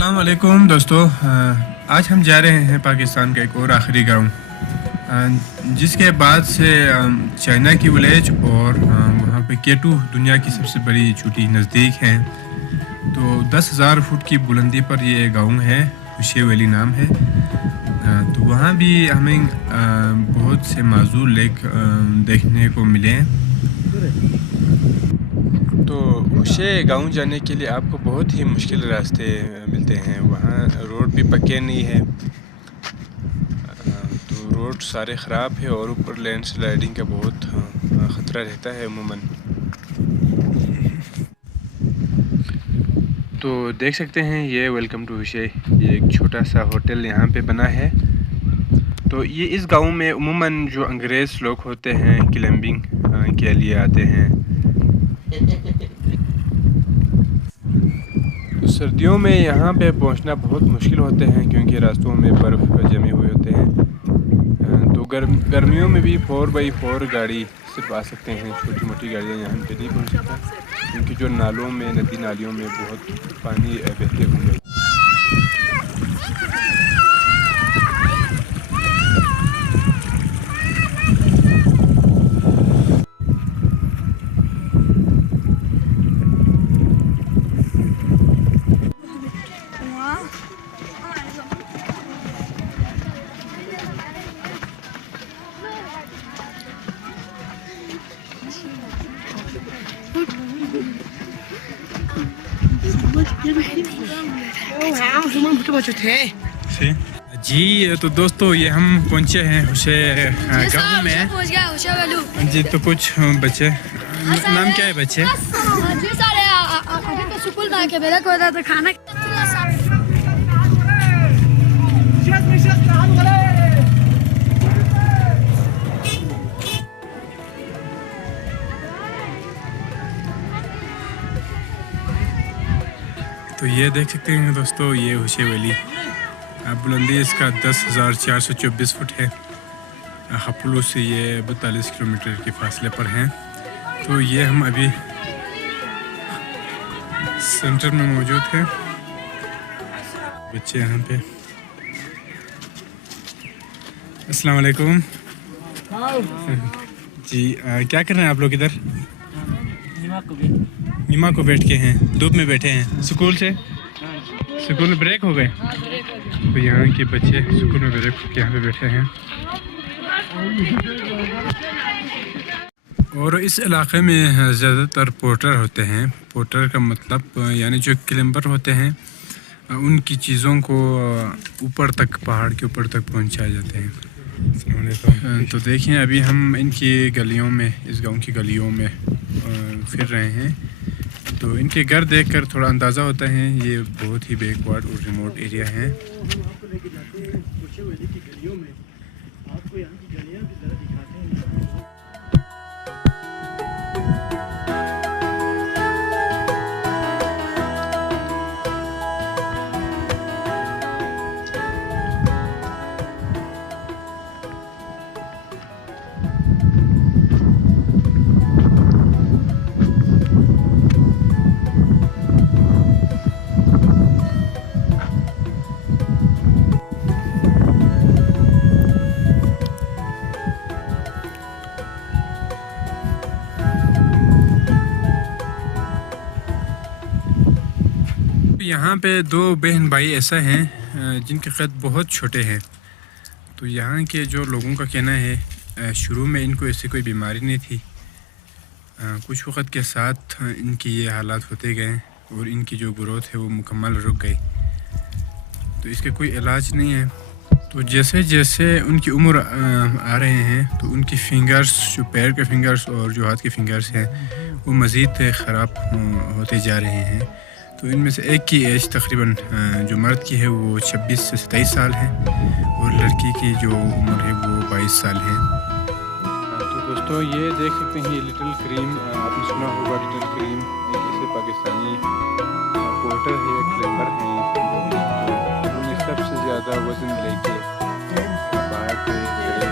अस्सलाम वालेकुम दोस्तों। आज हम जा रहे हैं पाकिस्तान का एक और आखिरी गांव, जिसके बाद से चाइना की विलेज और वहाँ पे केटू दुनिया की सबसे बड़ी चोटी नज़दीक है। तो 10,000 फुट की बुलंदी पर ये गांव है, हुशे वैली नाम है। तो वहाँ भी हमें बहुत से माजूर लेक देखने को मिले। तो हुशे गांव जाने के लिए आपको बहुत ही मुश्किल रास्ते मिलते हैं। वहाँ रोड भी पक्के नहीं है, तो रोड सारे ख़राब है और ऊपर लैंडस्लाइडिंग का बहुत ख़तरा रहता है अमूमन। तो देख सकते हैं ये वेलकम टू हुशे, ये एक छोटा सा होटल यहाँ पे बना है। तो ये इस गांव में अमूमन जो अंग्रेज़ लोग होते हैं क्लाइंबिंग के लिए आते हैं। सर्दियों में यहाँ पे पहुँचना बहुत मुश्किल होते हैं क्योंकि रास्तों में बर्फ़ जमे हुए होते हैं। तो गर्मियों में भी 4x4 गाड़ी सिर्फ आ सकते हैं, छोटी मोटी गाड़ियाँ यहाँ पे नहीं पहुँच सकता क्योंकि जो नालों में, नदी नालियों में बहुत पानी बहते होंगे। जी तो दोस्तों, ये हम पहुंचे हैं हुशे गाँव में। जी तो कुछ बच्चे, नाम क्या है बच्चे? तो ये देख सकते हैं दोस्तों, ये हुशे वैली, बुलंदी इसका 10,424 फुट है। हपलू से ये 42 किलोमीटर के फासले पर हैं। तो ये हम अभी सेंटर में मौजूद हैं। बच्चे यहाँ पे। अस्सलाम वालेकुम जी, क्या कर रहे हैं आप लोग इधर? नीमा को बैठ के हैं, धूप में बैठे हैं। स्कूल में ब्रेक हो गए, तो यहाँ के बच्चे स्कूल में ब्रेक होकर यहाँ पे बैठे हैं। और इस इलाके में ज़्यादातर पोर्टर होते हैं। पोर्टर का मतलब यानी जो क्लाइंबर होते हैं, उनकी चीज़ों को ऊपर तक, पहाड़ के ऊपर तक पहुँचाए जाते हैं। तो देखिए, अभी हम इनकी गलियों में, इस गांव की गलियों में फिर रहे हैं। तो इनके घर देखकर थोड़ा अंदाज़ा होता है ये बहुत ही बैकवर्ड और रिमोट एरिया है। यहाँ पे दो बहन भाई ऐसा हैं जिनके कद बहुत छोटे हैं। तो यहाँ के जो लोगों का कहना है, शुरू में इनको ऐसी कोई बीमारी नहीं थी, कुछ वक़्त के साथ इनकी ये हालात होते गए और इनकी जो ग्रोथ है वो मुकम्मल रुक गई। तो इसका कोई इलाज नहीं है। तो जैसे जैसे उनकी उम्र आ रहे हैं, तो उनकी फिंगर्स, जो पैर के फिंगर्स और जो हाथ के फिंगर्स हैं, वो मज़ीद ख़राब होते जा रहे हैं। तो इनमें से एक की एज तकरीबन, जो मर्द की है वो 26 से 27 साल है और लड़की की जो उम्र है वो 22 साल है। तो दोस्तों, ये देख सकते हैं, ये लिटिल क्रीम, आपने सुना होगा लिटिल क्रीम, एक ऐसे पाकिस्तानी पोर्टर है, क्लाइंबर है। उन्होंने सबसे ज़्यादा वज़न लेके पहाड़ पे चढ़े,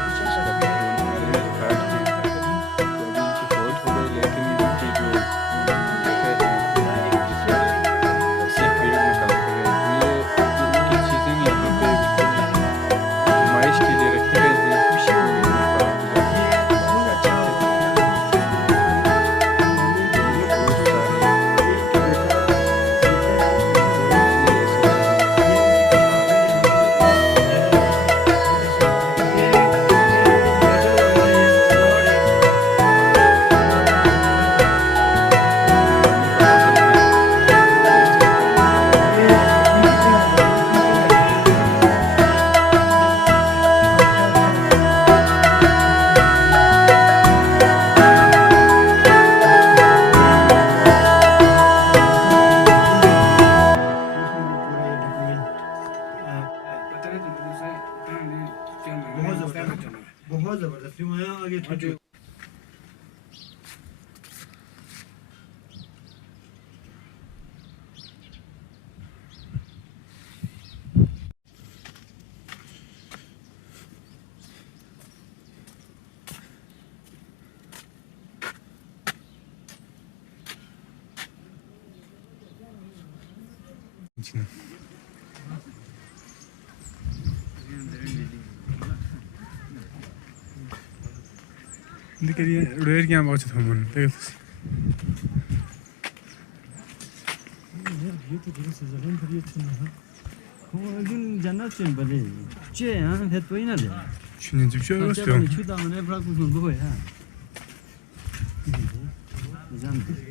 बहुत जबरदस्त है यहाँ आगे छोटे देखिए उड़ेर क्या बहुत थमन देख ये तो दिल से जलन भरी अच्छी ना हो लेकिन जन्नत चल बले चे हां है तो ही ना ले 신인 집 쉬어갔어. 저번에 추다만 해보라고 좀 뭐야 이상해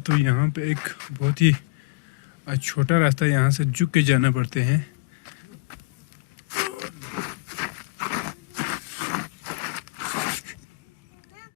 तो यहाँ पे एक बहुत ही छोटा रास्ता यहाँ से झुक के जाना पड़ते हैं।